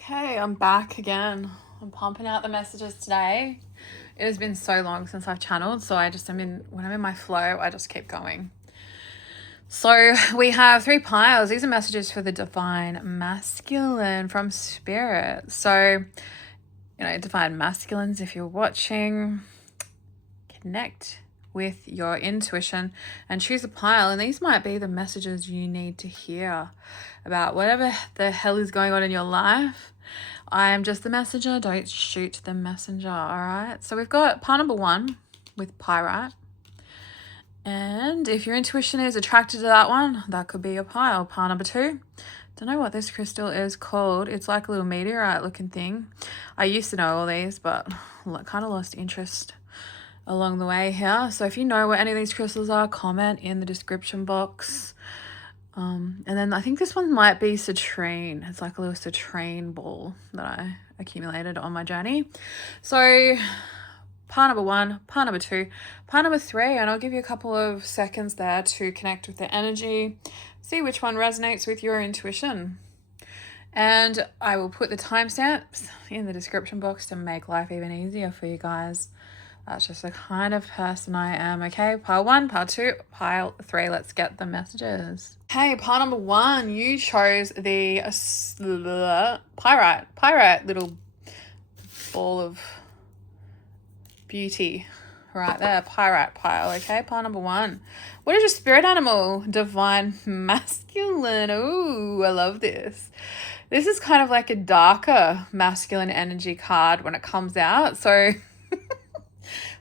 Okay, I'm back again. I'm pumping out the messages today. It has been so long since I've channeled, so when I'm in my flow, I just keep going. So we have 3 piles. These are messages for the divine masculine from spirit. So, divine masculines, if you're watching, connect with your intuition and choose a pile. And these might be the messages you need to hear about whatever the hell is going on in your life. I am just the messenger. Don't shoot the messenger. All right. So we've got pile number 1 with pyrite. And if your intuition is attracted to that one, that could be your pile. Pile number 2. Don't know what this crystal is called. It's like a little meteorite looking thing. I used to know all these, but kind of lost interest along the way here. So if you know what any of these crystals are, comment in the description box. And then I think this one might be citrine. It's like a little citrine ball that I accumulated on my journey. So pile number 1, pile number 2, pile number 3, and I'll give you a couple of seconds there to connect with the energy, see which one resonates with your intuition. And I will put the timestamps in the description box to make life even easier for you guys. That's just the kind of person I am. Okay, pile 1, pile 2, pile 3. Let's get the messages. Okay, pile number 1, you chose the pyrite little ball of beauty right there. Pyrite pile. Okay, pile number 1. What is your spirit animal? Divine masculine. Ooh, I love this. This is kind of like a darker masculine energy card when it comes out. So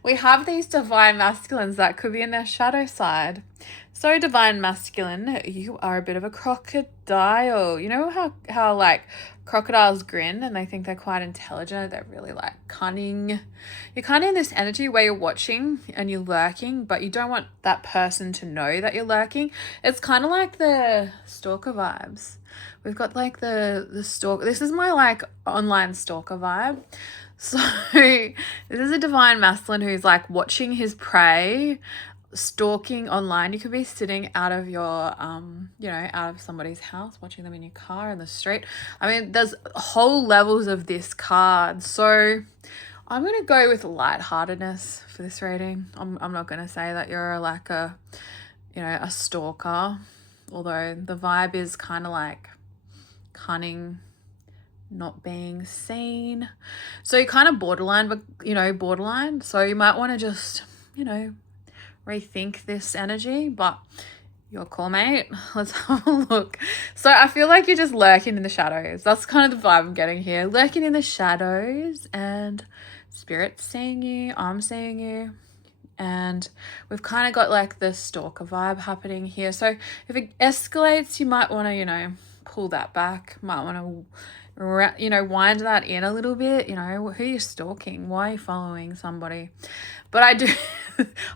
we have these divine masculines that could be in their shadow side. So divine masculine, you are a bit of a crocodile. You know how like crocodiles grin and they think they're quite intelligent. They're really like cunning. You're kind of in this energy where you're watching and you're lurking, but you don't want that person to know that you're lurking. It's kind of like the stalker vibes. We've got like the stalk. This is my like online stalker vibe. So this is a divine masculine who's like watching his prey, stalking online. You could be sitting out of your, out of somebody's house, watching them in your car, in the street. I mean, there's whole levels of this card. So I'm going to go with lightheartedness for this reading. I'm not going to say that you're like a stalker, although the vibe is kind of like cunning, not being seen. So you're kind of borderline, but borderline. So you might want to just, rethink this energy, but your call, mate. Let's have a look. So I feel like you're just lurking in the shadows. That's kind of the vibe I'm getting here. Lurking in the shadows, and spirit's seeing you, I'm seeing you. And we've kind of got like the stalker vibe happening here. So if it escalates, you might want to, pull that back. Might want to wind that in a little bit. Who are you stalking? Why are you following somebody? But I do,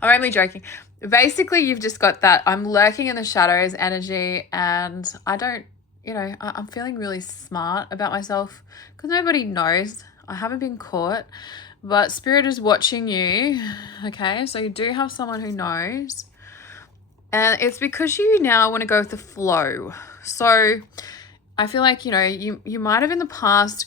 I'm only joking. Basically, you've just got that I'm lurking in the shadows energy, and I don't, I'm feeling really smart about myself because nobody knows. I haven't been caught, but spirit is watching you. Okay, so you do have someone who knows, and it's because you now want to go with the flow. So I feel like, you might have in the past,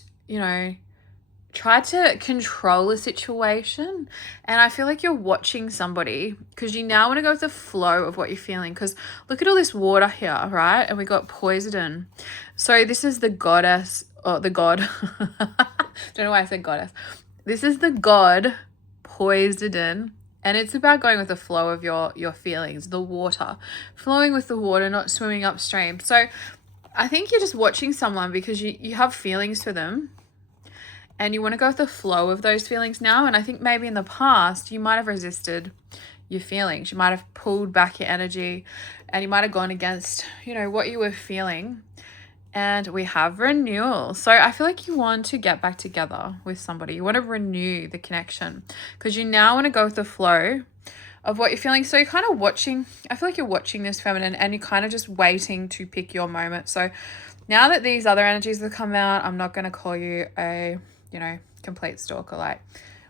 tried to control a situation, and I feel like you're watching somebody because you now want to go with the flow of what you're feeling. Because look at all this water here, right? And we got Poseidon. So this is the goddess, or the god. Don't know why I said goddess. This is the god Poseidon. And it's about going with the flow of your feelings, the water, flowing with the water, not swimming upstream. So I think you're just watching someone because you have feelings for them and you want to go with the flow of those feelings now. And I think maybe in the past you might have resisted your feelings. You might have pulled back your energy and you might have gone against, what you were feeling. And we have renewal. So I feel like you want to get back together with somebody. You want to renew the connection because you now want to go with the flow of what you're feeling. So you're kind of watching, I feel like you're watching this feminine and you're kind of just waiting to pick your moment. So now that these other energies have come out, I'm not going to call you a, complete stalker. Like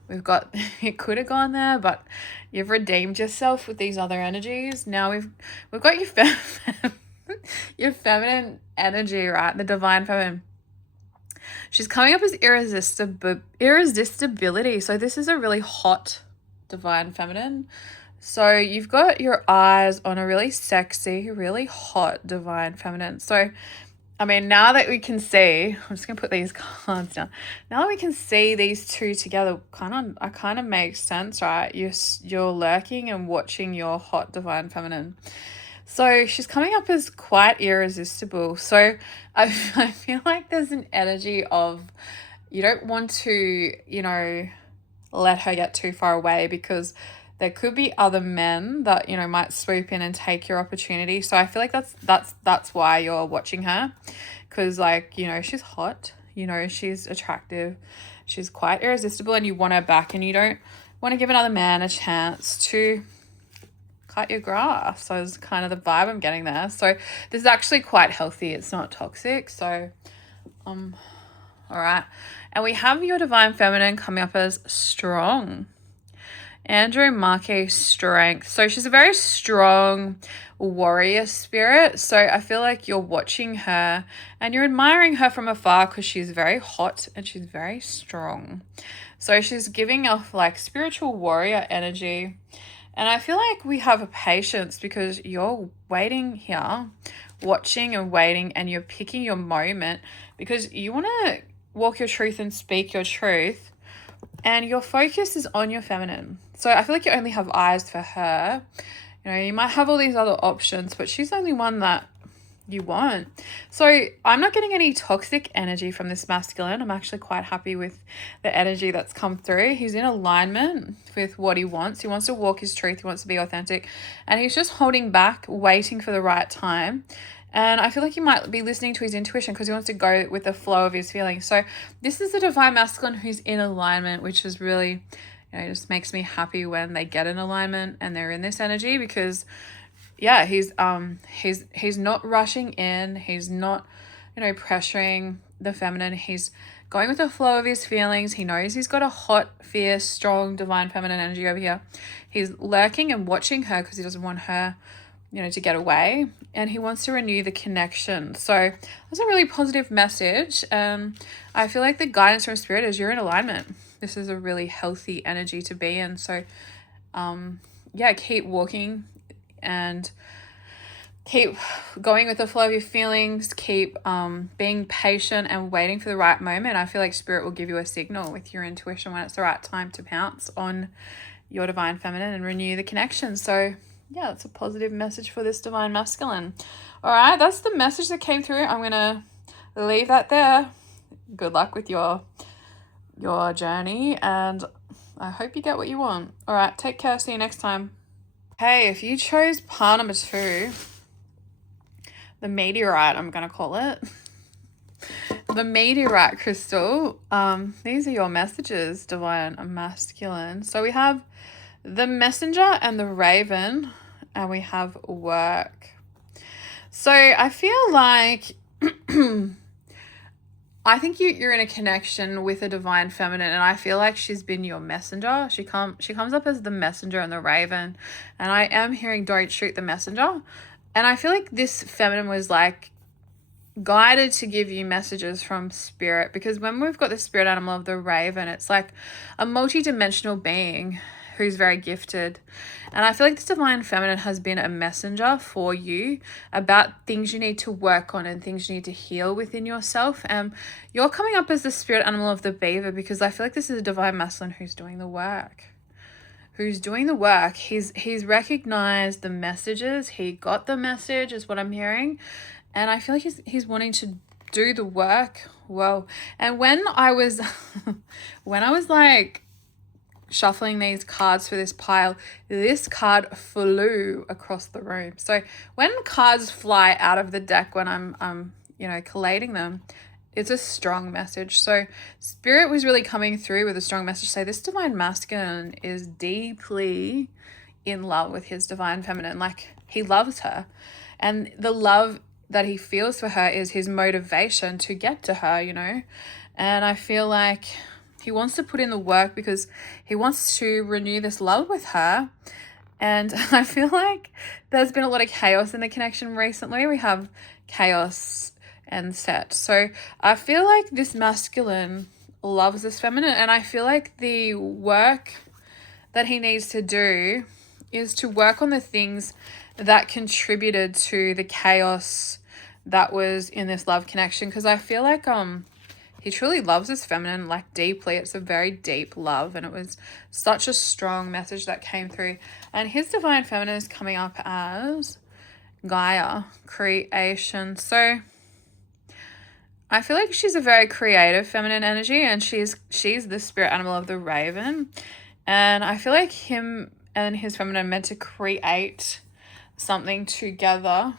we've got, it could have gone there, but you've redeemed yourself with these other energies. Now we've got your feminine energy, right? The divine feminine. She's coming up as irresistibility. So this is a really hot divine feminine. So you've got your eyes on a really sexy, really hot divine feminine. So, I mean, now that we can see, I'm just going to put these cards down. Now that we can see these two together, kind of makes sense, right? You're lurking and watching your hot divine feminine. So she's coming up as quite irresistible. So I feel like there's an energy of you don't want to, let her get too far away, because there could be other men that, might swoop in and take your opportunity. So I feel like that's why you're watching her, because she's hot, she's attractive, she's quite irresistible, and you want her back, and you don't want to give another man a chance to cut your grass. So it's kind of the vibe I'm getting there. So this is actually quite healthy. It's not toxic. So, all right. And we have your divine feminine coming up as strong. Andrew Marquis, strength. So she's a very strong warrior spirit. So I feel like you're watching her and you're admiring her from afar because she's very hot and she's very strong. So she's giving off like spiritual warrior energy. And I feel like we have a patience because you're waiting here, watching and waiting, and you're picking your moment because you want to walk your truth and speak your truth. And your focus is on your feminine. So I feel like you only have eyes for her. You might have all these other options, but she's the only one that you want. So I'm not getting any toxic energy from this masculine. I'm actually quite happy with the energy that's come through. He's in alignment with what he wants. He wants to walk his truth. He wants to be authentic. And he's just holding back, waiting for the right time. And I feel like he might be listening to his intuition because he wants to go with the flow of his feelings. So this is a divine masculine who's in alignment, which is really, it just makes me happy when they get in alignment and they're in this energy because, yeah, he's not rushing in. He's not, pressuring the feminine. He's going with the flow of his feelings. He knows he's got a hot, fierce, strong, divine feminine energy over here. He's lurking and watching her because he doesn't want her to get away, and he wants to renew the connection. So that's a really positive message. I feel like the guidance from spirit is you're in alignment. This is a really healthy energy to be in. So keep walking and keep going with the flow of your feelings. Keep being patient and waiting for the right moment. I feel like spirit will give you a signal with your intuition when it's the right time to pounce on your divine feminine and renew the connection. So yeah, that's a positive message for this divine masculine. All right, that's the message that came through. I'm going to leave that there. Good luck with your journey, and I hope you get what you want. All right, take care. See you next time. Hey, if you chose pile number 2, the meteorite, I'm going to call it. The meteorite crystal. These are your messages, divine masculine. So we have the messenger and the raven, and we have work. So I feel like I think you're in a connection with a divine feminine, and I feel like she's been your messenger. She comes up as the messenger and the raven, and I am hearing don't shoot the messenger. And I feel like this feminine was like guided to give you messages from spirit, because when we've got the spirit animal of the raven, it's like a multi-dimensional being who's very gifted. And I feel like this divine feminine has been a messenger for you about things you need to work on and things you need to heal within yourself. And you're coming up as the spirit animal of the beaver, because I feel like this is a divine masculine who's doing the work. He's recognized the messages. He got the message is what I'm hearing. And I feel like he's wanting to do the work well. And when I was like shuffling these cards for this pile, this card flew across the room. So when cards fly out of the deck when I'm collating them, it's a strong message. So spirit was really coming through with a strong message. Say this divine masculine is deeply in love with his divine feminine. Like, he loves her, and the love that he feels for her is his motivation to get to her, and I feel like he wants to put in the work because he wants to renew this love with her. And I feel like there's been a lot of chaos in the connection recently. We have chaos and set. So I feel like this masculine loves this feminine, and I feel like the work that he needs to do is to work on the things that contributed to the chaos that was in this love connection, because I feel like he truly loves this feminine, like, deeply. It's a very deep love, and it was such a strong message that came through. And his divine feminine is coming up as Gaia, creation. So I feel like she's a very creative feminine energy, and she's the spirit animal of the raven. And I feel like him and his feminine are meant to create something together.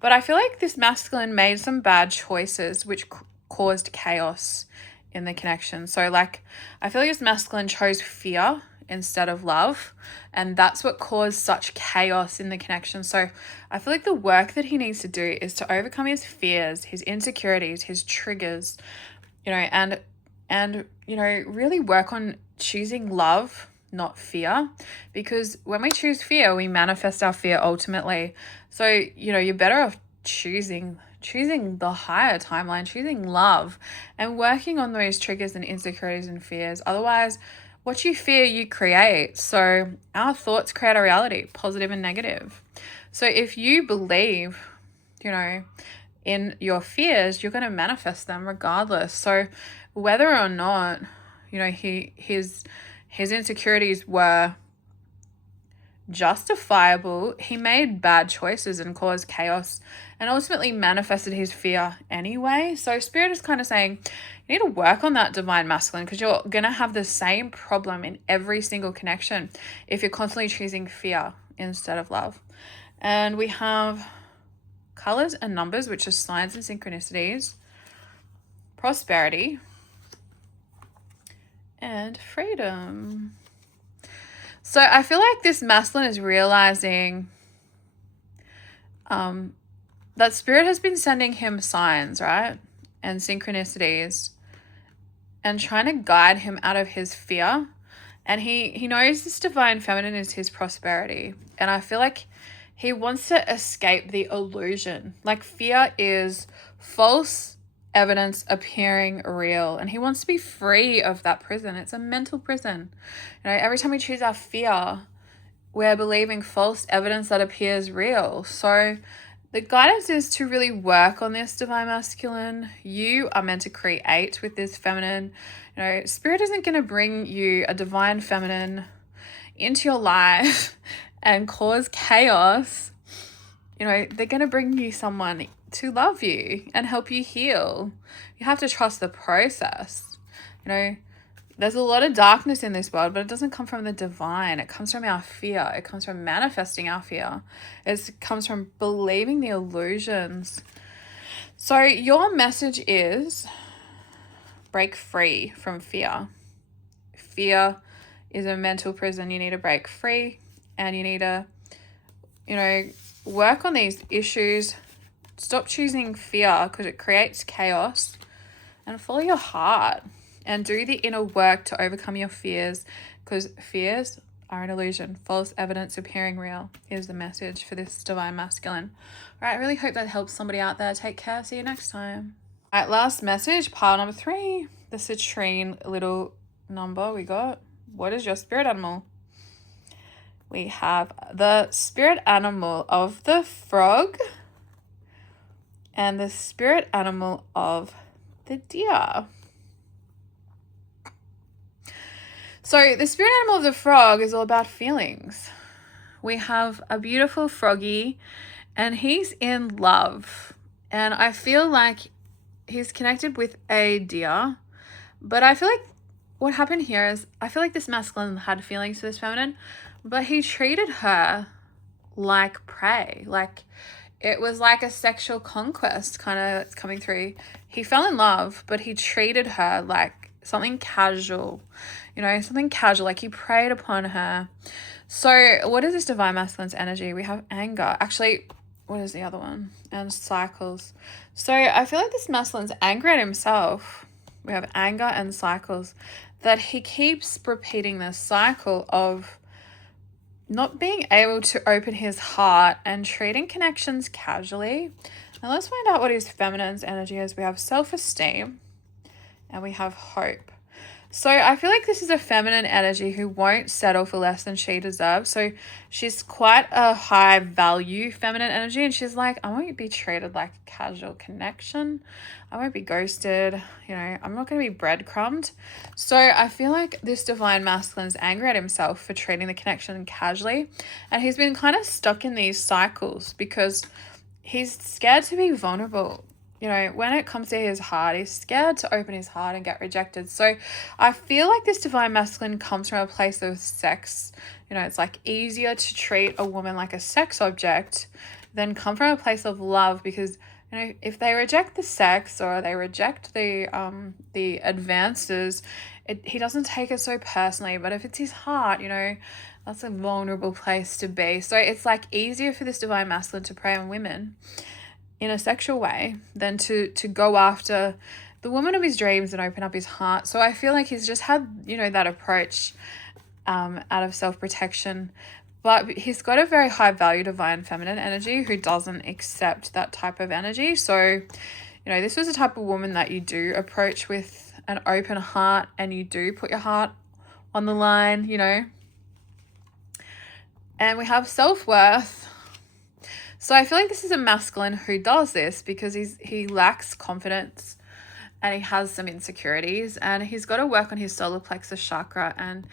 But I feel like this masculine made some bad choices which caused chaos in the connection. So, like, I feel like this masculine chose fear instead of love, and that's what caused such chaos in the connection. So I feel like the work that he needs to do is to overcome his fears, his insecurities, his triggers, and really work on choosing love, not fear, because when we choose fear, we manifest our fear ultimately. So you're better off choosing the higher timeline, choosing love, and working on those triggers and insecurities and fears. Otherwise, what you fear, you create. So our thoughts create our reality, positive and negative. So if you believe, in your fears, you're going to manifest them regardless. So whether or not, his insecurities were justifiable, he made bad choices and caused chaos and ultimately manifested his fear anyway. So Spirit is kind of saying you need to work on that divine masculine, because you're going to have the same problem in every single connection if you're constantly choosing fear instead of love. And we have colors and numbers, which are signs and synchronicities, prosperity, and freedom. So I feel like this masculine is realizing that Spirit has been sending him signs, right? And synchronicities, and trying to guide him out of his fear. And he knows this divine feminine is his prosperity. And I feel like he wants to escape the illusion. Like, fear is false evidence appearing real, and he wants to be free of that prison. It's a mental prison. Every time we choose our fear, we're believing false evidence that appears real. So the guidance is to really work on this divine masculine. You are meant to create with this feminine. Spirit isn't going to bring you a divine feminine into your life and cause chaos. They're going to bring you someone to love you and help you heal. You have to trust the process. There's a lot of darkness in this world, but it doesn't come from the divine. It comes from our fear. It comes from manifesting our fear. It comes from believing the illusions. So your message is break free from fear. Fear is a mental prison. You need to break free, and you need to, work on these issues. Stop choosing fear because it creates chaos, and follow your heart. And do the inner work to overcome your fears, because fears are an illusion. False evidence appearing real is the message for this divine masculine. All right, I really hope that helps somebody out there. Take care. See you next time. All right, last message, pile number 3. The citrine little number we got. What is your spirit animal? We have the spirit animal of the frog and the spirit animal of the deer. So the spirit animal of the frog is all about feelings. We have a beautiful froggy, and he's in love. And I feel like he's connected with a deer. But I feel like what happened here is, I feel like this masculine had feelings for this feminine, but he treated her like prey. Like, it was like a sexual conquest kind of coming through. He fell in love, but he treated her like something casual. Something casual, like he preyed upon her. So what is this divine masculine's energy? We have anger. Actually, what is the other one? And cycles. So I feel like this masculine's angry at himself. We have anger and cycles. That he keeps repeating this cycle of not being able to open his heart and treating connections casually. Now let's find out what his feminine's energy is. We have self-esteem and we have hope. So I feel like this is a feminine energy who won't settle for less than she deserves. So she's quite a high value feminine energy, and she's like, I won't be treated like a casual connection. I won't be ghosted. You know, I'm not going to be breadcrumbed. So I feel like this divine masculine is angry at himself for treating the connection casually. And he's been kind of stuck in these cycles because he's scared to be vulnerable. You know, when it comes to his heart, he's scared to open his heart and get rejected. So I feel like this divine masculine comes from a place of sex. You know, it's like easier to treat a woman like a sex object than come from a place of love, because, you know, if they reject the sex or they reject the advances, he doesn't take it so personally. But if it's his heart, you know, that's a vulnerable place to be. So it's like easier for this divine masculine to prey on women in a sexual way than to go after the woman of his dreams and open up his heart. So I feel like he's just had, you know, that approach out of self-protection. But he's got a very high value divine feminine energy who doesn't accept that type of energy. So, you know, this was the type of woman that you do approach with an open heart and you do put your heart on the line, you know. And we have self-worth. So I feel like this is a masculine who does this because he lacks confidence and he has some insecurities, and he's got to work on his solar plexus chakra and,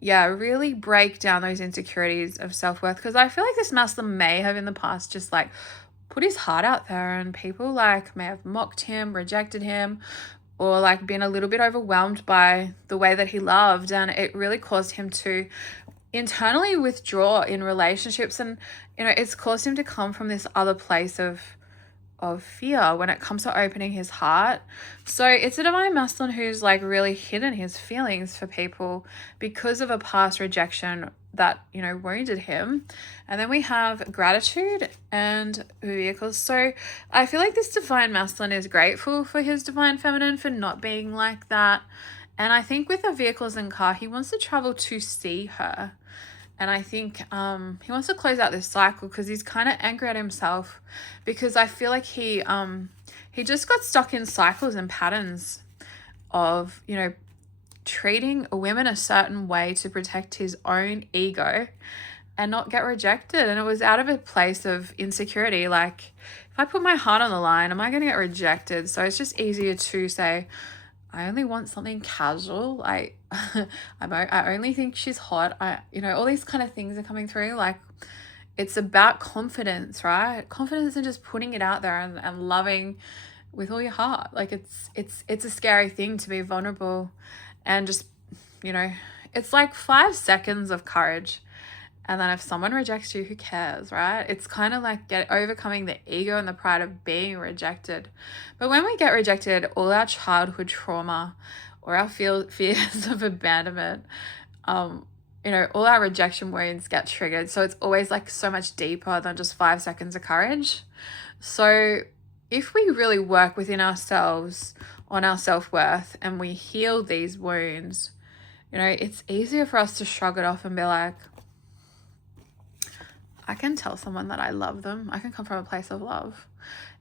yeah, really break down those insecurities of self-worth, because I feel like this masculine may have in the past just like put his heart out there and people like may have mocked him, rejected him, or like been a little bit overwhelmed by the way that he loved, and it really caused him to internally withdraw in relationships. And, you know, it's caused him to come from this other place of fear when it comes to opening his heart. So it's a divine masculine who's like really hidden his feelings for people because of a past rejection that, you know, wounded him. And then we have gratitude and vehicles. So I feel like this divine masculine is grateful for his divine feminine for not being like that. And I think with the vehicles and car, he wants to travel to see her. And I think he wants to close out this cycle because he's kind of angry at himself, because I feel like he just got stuck in cycles and patterns of, you know, treating women a certain way to protect his own ego and not get rejected. And it was out of a place of insecurity. Like, if I put my heart on the line, am I going to get rejected? So it's just easier to say, I only want something casual. I only think she's hot. You know, all these kind of things are coming through. Like, it's about confidence, right? Confidence in just putting it out there and loving with all your heart. Like, it's a scary thing to be vulnerable and just, you know, it's like 5 seconds of courage. And then if someone rejects you, who cares, right? It's kind of like overcoming the ego and the pride of being rejected. But when we get rejected, all our childhood trauma or our fears of abandonment, you know, all our rejection wounds get triggered. So it's always like so much deeper than just 5 seconds of courage. So if we really work within ourselves on our self-worth and we heal these wounds, you know, it's easier for us to shrug it off and be like, I can tell someone that I love them. I can come from a place of love.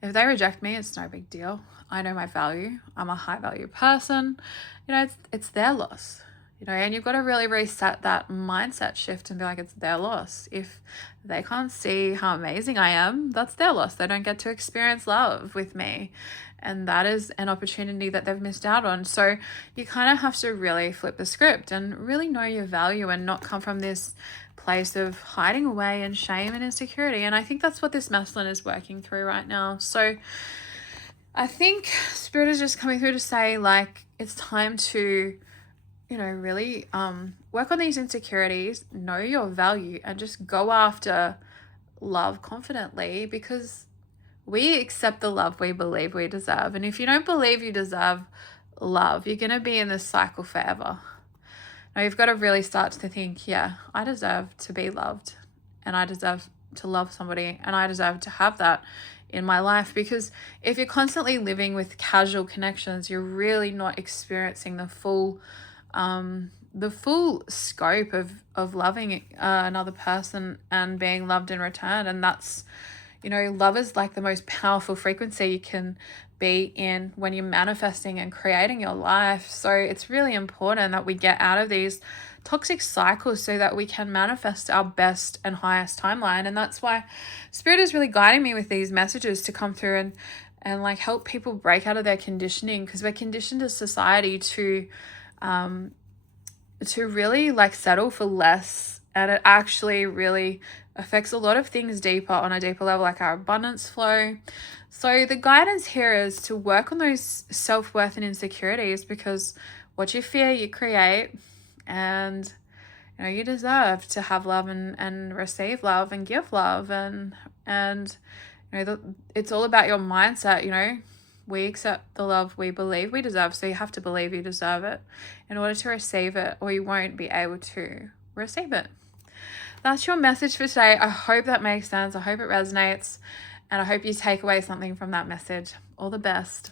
If they reject me, it's no big deal. I know my value. I'm a high value person. You know, it's their loss. You know, and you've got to really reset that mindset shift and be like, it's their loss. If they can't see how amazing I am, that's their loss. They don't get to experience love with me. And that is an opportunity that they've missed out on. So you kind of have to really flip the script and really know your value and not come from this place of hiding away and shame and insecurity. And I think that's what this masculine is working through right now. So I think Spirit is just coming through to say, like, it's time to, you know, really work on these insecurities, know your value, and just go after love confidently, because we accept the love we believe we deserve. And if you don't believe you deserve love, you're going to be in this cycle forever. Now you've got to really start to think, yeah, I deserve to be loved, and I deserve to love somebody, and I deserve to have that in my life. Because if you're constantly living with casual connections, you're really not experiencing the full scope of loving another person and being loved in return. And that's, You know, love is like the most powerful frequency you can be in when you're manifesting and creating your life. So it's really important that we get out of these toxic cycles so that we can manifest our best and highest timeline. And that's why Spirit is really guiding me with these messages to come through and like help people break out of their conditioning, because we're conditioned as society to really like settle for less, and it actually really affects a lot of things deeper, on a deeper level, like our abundance flow. So the guidance here is to work on those self-worth and insecurities, because what you fear you create, and you know, you deserve to have love and receive love and give love, and you know, it's all about your mindset. You know, we accept the love we believe we deserve, so you have to believe you deserve it in order to receive it, or you won't be able to receive it. That's your message for today. I hope that makes sense. I hope it resonates, and I hope you take away something from that message. All the best.